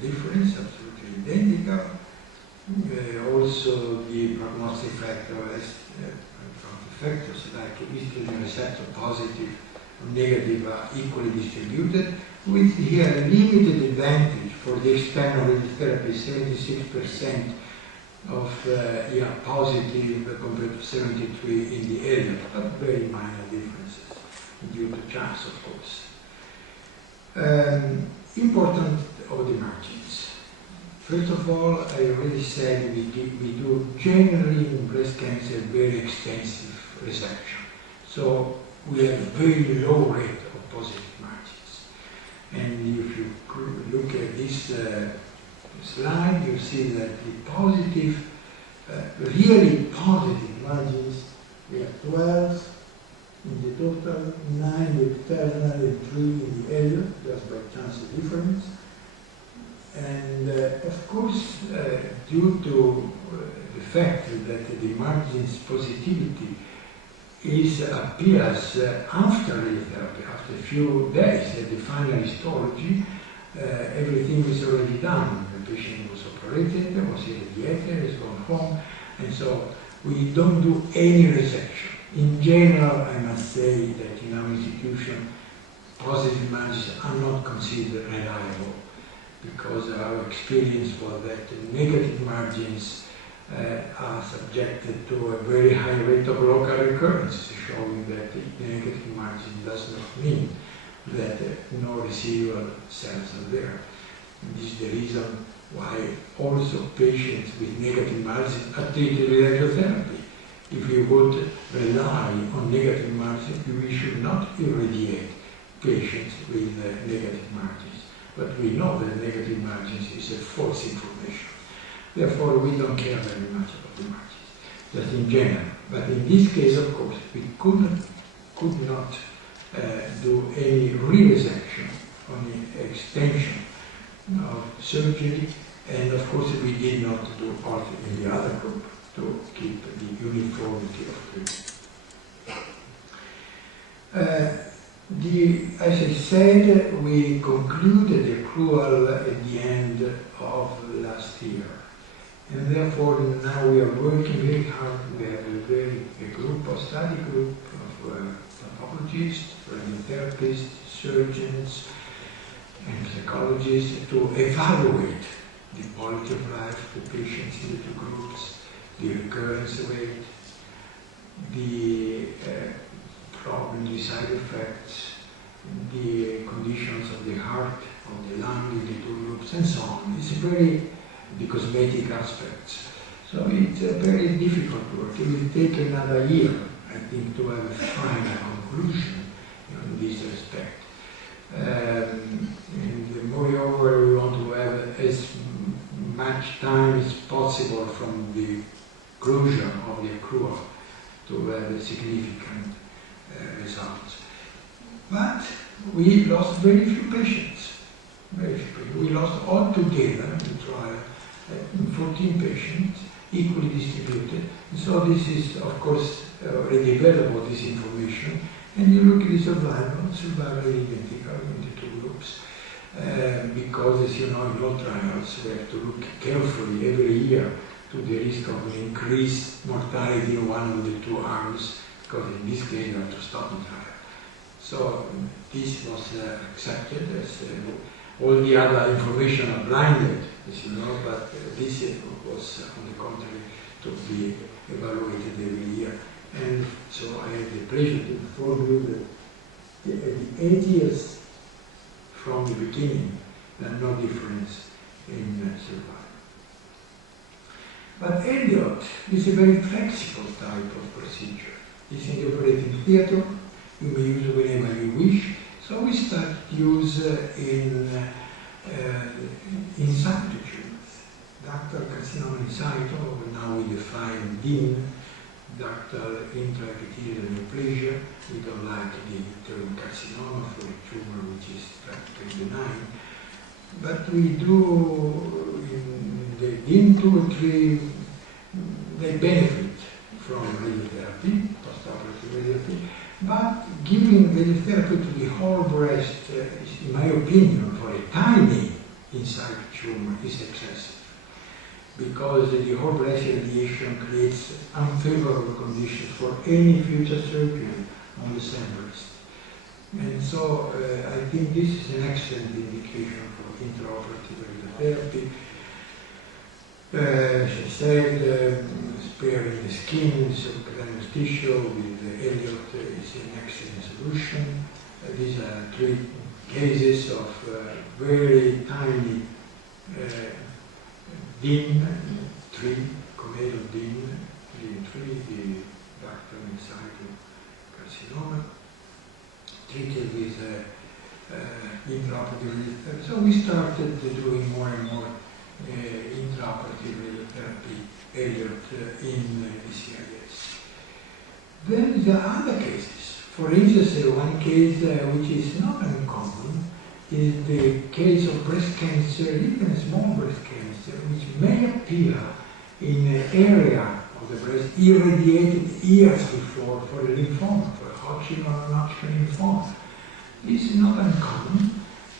difference, absolutely identical. Also the prognostic factors like estrogen receptor positive or negative are equally distributed, with here a limited advantage for the external radiotherapy, 76% of ER positive compared to 73 in the ELIOT, but very minor differences due to chance, of course. Important of the margins. First of all, I already said we do generally in breast cancer very extensive resection. So we have a very low rate of positive margins. And if you look at this slide, you see that the positive, really positive margins, we have 12 in the total, 9 with terminal and 3 in the ELIOT, just by chance of difference. And of course, due to the fact that the margins positivity appears after radiotherapy, after a few days at the final histology, everything is already done. The patient was operated, was irradiated, is gone home, and so we don't do any resection. In general, I must say that in our institution, positive margins are not considered reliable, because our experience was that negative margins are subjected to a very high rate of local recurrence, showing that the negative margin does not mean that no residual cells are there. And this is the reason why also patients with negative margins are treated with radiotherapy. If we would rely on negative margins, we should not irradiate patients with negative margins. But we know that negative margins is a false information. Therefore, we don't care very much about the margins, just in general. But in this case, of course, we could not do any resection, only extension of surgery, and of course we did not do part in the other group to keep the uniformity of treatment. As I said, we concluded the accrual at the end of last year. And therefore, now we are working very hard. We have a group, a study group of pathologists, radiotherapists, surgeons, and psychologists to evaluate the quality of life of the patients in the two groups, the recurrence rate, the problem, the side effects, the conditions of the heart, of the lung in the two groups, and so on. It's the cosmetic aspects. So it's a very difficult work. It will take another year, I think, to have a final conclusion in this respect. And moreover, we want to have as much time as possible from the closure of the accrual to have significant results. But we lost very few patients. Very few patients. We lost altogether in the trial 14 patients, equally distributed. And so this is, of course, already available, this information. And you look at the survival is identical in the two groups. Because, as you know, in all trials, we have to look carefully every year to the risk of increased mortality in one of the two arms, because in this case, you have to stop the trial. So this was accepted as all the other information are blinded, as you know, but this was, on the contrary, to be evaluated every year. And so I have the pleasure to inform you that at 8 years from the beginning, there are no difference in survival. But ELIOT is a very flexible type of procedure. It's in the operating theater. You may use it whenever you wish. So we start to use in situ treatments. Ductal carcinoma in situ, now we define DIN, ductal intraepithelial neoplasia. We don't like the term carcinoma for a tumor which is practically benign. But we do, in the DIN 2 and 3, they benefit from radiotherapy, postoperative radiotherapy. But giving radiotherapy to the whole breast is, in my opinion, for a tiny inside the tumor is excessive, because the whole breast radiation creates unfavorable conditions for any future surgery on the same breast. And so I think this is an excellent indication for intraoperative radiotherapy. She said, sparing the skin, subcutaneous tissue with the ELIOT is an excellent solution. These are 3 cases of very tiny DIN, 3, comedo DIN, the ductal inside carcinoma, treated with intraoperative radiotherapy. So we started doing more and more intraoperative radiotherapy, ELIOT, in CIS. Then there are other cases. For instance, one case which is not uncommon is the case of breast cancer, even small breast cancer, which may appear in an area of the breast irradiated years before for a lymphoma, for a Hodgkin or non-Hodgkin lymphoma. This is not uncommon,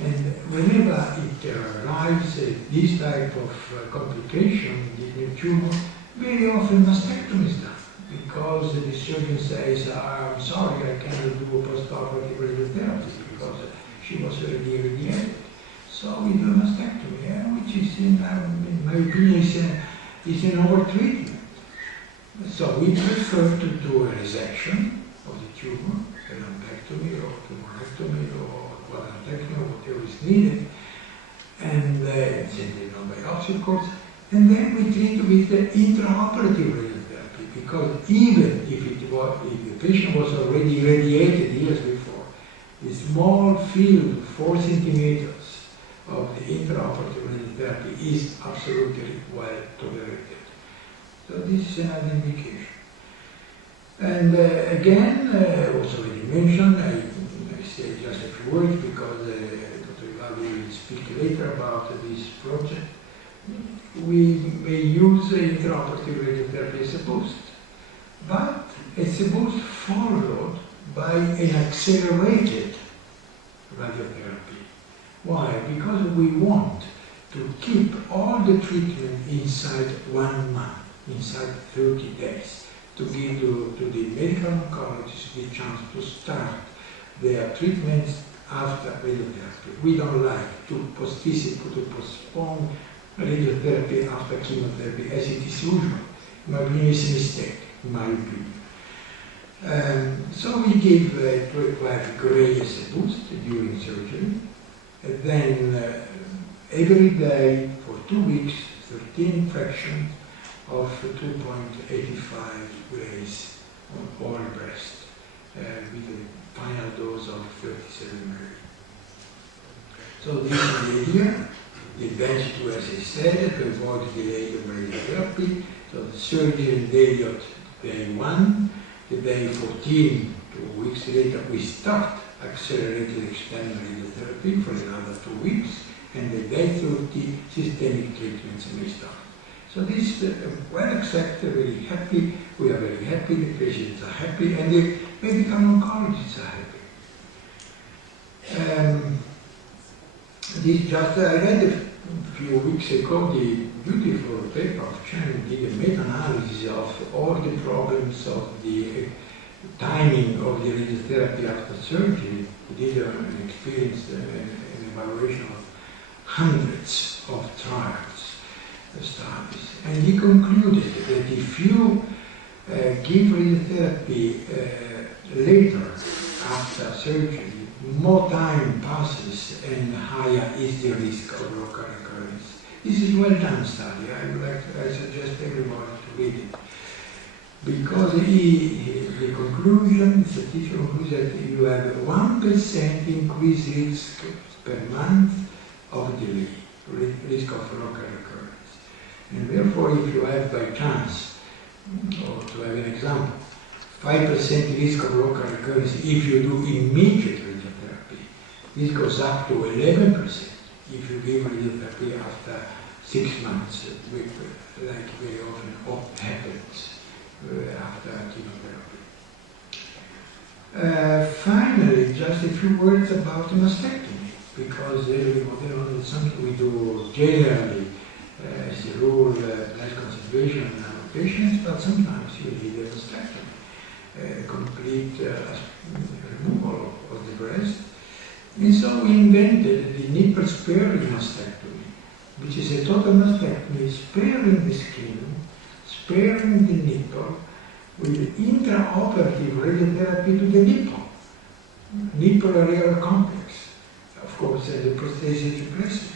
and whenever it arrives at this type of complication in the tumor, very often mastectomy is done, because the surgeon says, I'm sorry, I cannot do a post-operative radiotherapy because she was already irradiated. So we do a mastectomy, which is, in my opinion, is an over-treatment. So we prefer to do a resection of the tumor, a lumpectomy or tumorectomy or quadrantectomy or whatever is needed, and simply no biopsy, of course, and then we treat with the intraoperative radiotherapy, because even if the patient was already irradiated years before, the small field, 4 centimeters of the intraoperative radiotherapy is absolutely well tolerated. So this is another indication. And again, was already mentioned, I say just a few words because Dr. Ivaldi will speak later about this project. We may use intraoperative radiotherapy as a boost, but it's a boost followed by an accelerated radiotherapy. Why? Because we want to keep all the treatment inside 1 month, inside 30 days, to give to the medical oncologists the chance to start their treatments after radiotherapy. We don't like to postpone radiotherapy after chemotherapy, as it is usual. In my opinion, it's a mistake, in my opinion. So we give 25 gray as a boost during surgery, and then every day for 2 weeks, 13 fractions of 2.85 grays on all breast, with a final dose of 37 gray. So this is the idea. The advantage to, as I said, to avoid delay of radiotherapy. So the surgery in ELIOT day 1, the day 14, 2 weeks later, we start accelerated extended radiotherapy for another 2 weeks, and the day 30, systemic treatments may start. So this is well accepted, very happy, we are very happy, the patients are happy, and the medical oncologists are happy. I read a few weeks ago the beautiful paper of Chen did a meta-analysis of all the problems of the timing of the radiotherapy after surgery. He did an experience, an evaluation of hundreds of trials, studies, and he concluded that if you give radiotherapy later after surgery, more time passes and higher is the risk of local recurrence. This is a well-done study. I suggest everybody to read it. Because the conclusion, the statistical conclusion, that you have 1% increased risk per month of delay, risk of local recurrence. And therefore, if you have by chance, or to have an example, 5% risk of local recurrence if you do immediate radiotherapy. This goes up to 11% if you give radiotherapy after 6 months, like very often happens after chemotherapy. Finally, just a few words about mastectomy, because it's something we do generally, as a rule, blood conservation in our patients, but sometimes you need a mastectomy, complete removal of the breast. And so we invented the nipple sparing mastectomy, which is a total mastectomy, sparing the skin, sparing the nipple, with intraoperative radiotherapy to the nipple areal complex, of course, and the prosthesis replacement.